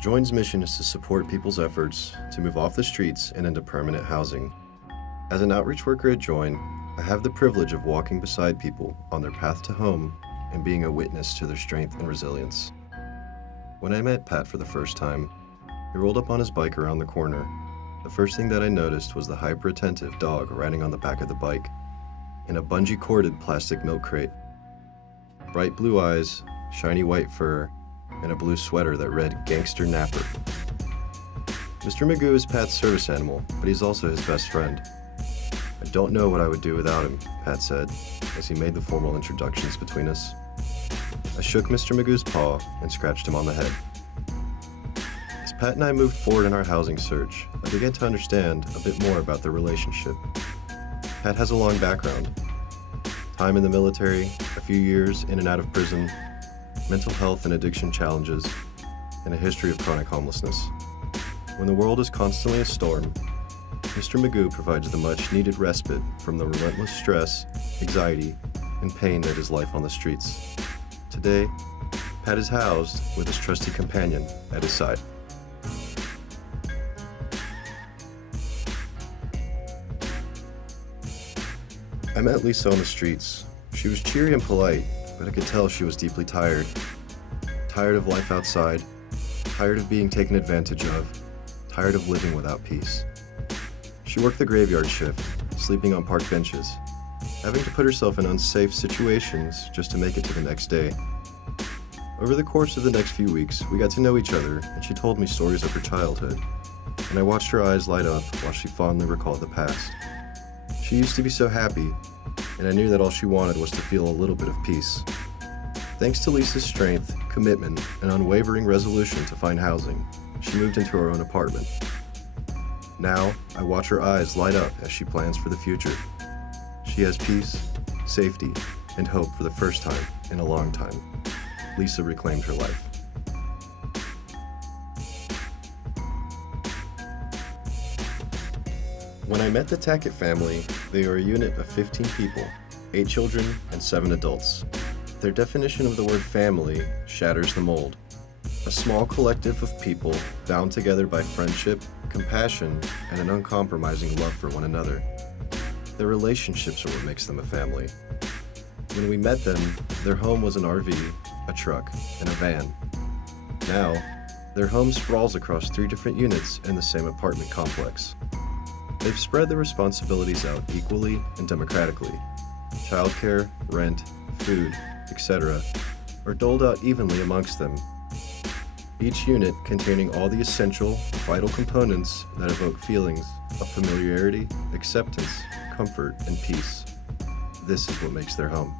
Join's mission is to support people's efforts to move off the streets and into permanent housing. As an outreach worker at Join, I have the privilege of walking beside people on their path to home and being a witness to their strength and resilience. When I met Pat for the first time, he rolled up on his bike around the corner. The first thing that I noticed was the hyper-attentive dog riding on the back of the bike, in a bungee-corded plastic milk crate. Bright blue eyes, shiny white fur, and a blue sweater that read "Gangster Napper." Mr. Magoo is Pat's service animal, but he's also his best friend. "I don't know what I would do without him," Pat said, as he made the formal introductions between us. I shook Mr. Magoo's paw and scratched him on the head. As Pat and I moved forward in our housing search, I began to understand a bit more about the relationship. Pat has a long background. Time in the military, a few years in and out of prison, mental health and addiction challenges, and a history of chronic homelessness. When the world is constantly a storm, Mr. Magoo provides the much-needed respite from the relentless stress, anxiety, and pain that is life on the streets. Today, Pat is housed with his trusty companion at his side. I met Lisa on the streets. She was cheery and polite, but I could tell she was deeply tired. Tired of life outside, tired of being taken advantage of, tired of living without peace. She worked the graveyard shift, sleeping on park benches, having to put herself in unsafe situations just to make it to the next day. Over the course of the next few weeks, we got to know each other, and she told me stories of her childhood, and I watched her eyes light up while she fondly recalled the past. She used to be so happy, and I knew that all she wanted was to feel a little bit of peace. Thanks to Lisa's strength, commitment, and unwavering resolution to find housing, she moved into her own apartment. Now, I watch her eyes light up as she plans for the future. She has peace, safety, and hope for the first time in a long time. Lisa reclaimed her life. When I met the Tackett family, they are a unit of 15 people, 8 children and 7 adults. Their definition of the word family shatters the mold. A small collective of people bound together by friendship, compassion, and an uncompromising love for one another. Their relationships are what makes them a family. When we met them, their home was an RV, a truck, and a van. Now, their home sprawls across 3 different units in the same apartment complex. They've spread the responsibilities out equally and democratically. Childcare, rent, food, etc. are doled out evenly amongst them. Each unit containing all the essential, vital components that evoke feelings of familiarity, acceptance, comfort, and peace. This is what makes their home.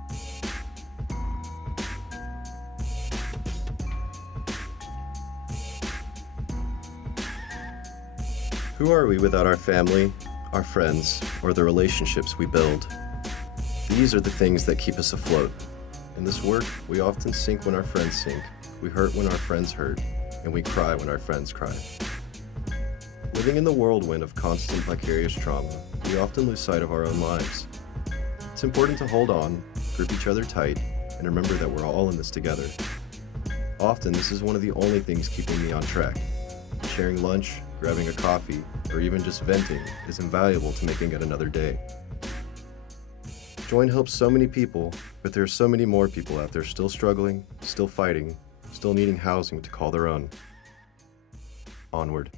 Who are we without our family, our friends, or the relationships we build? These are the things that keep us afloat. In this work, we often sink when our friends sink, we hurt when our friends hurt, and we cry when our friends cry. Living in the whirlwind of constant vicarious trauma, we often lose sight of our own lives. It's important to hold on, grip each other tight, and remember that we're all in this together. Often, this is one of the only things keeping me on track. Sharing lunch, grabbing a coffee, or even just venting is invaluable to making it another day. Join helps so many people, but there are so many more people out there still struggling, still fighting, still needing housing to call their own. Onward.